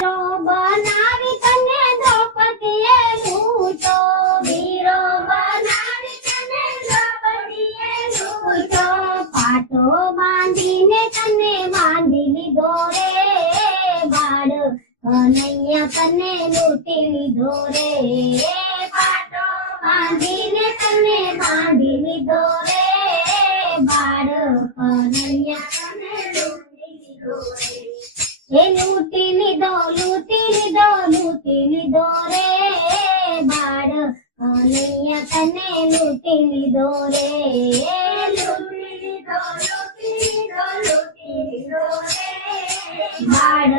બનાવી તને દ્રૌપદીએ લૂંટો, વીરો બનાવી તને દ્રૌપદીએ લૂંટો, પાટો બાંધીને તને બાંધી લીધો રે, બાળ કનૈયા તને લૂંટી લીધો રે, પાટો બાંધીને તને બાંધી લીધો રે, બાળ કનૈયા તને લૂંટી લીધો રે, એ લૂંટી લીધો લૂંટી લીધો લૂંટી લીધો રે, બાળ કનૈયા તને લૂંટી લીધો રે, લૂંટી લીધો લૂંટી લીધો લૂંટી લીધો રે, બાળ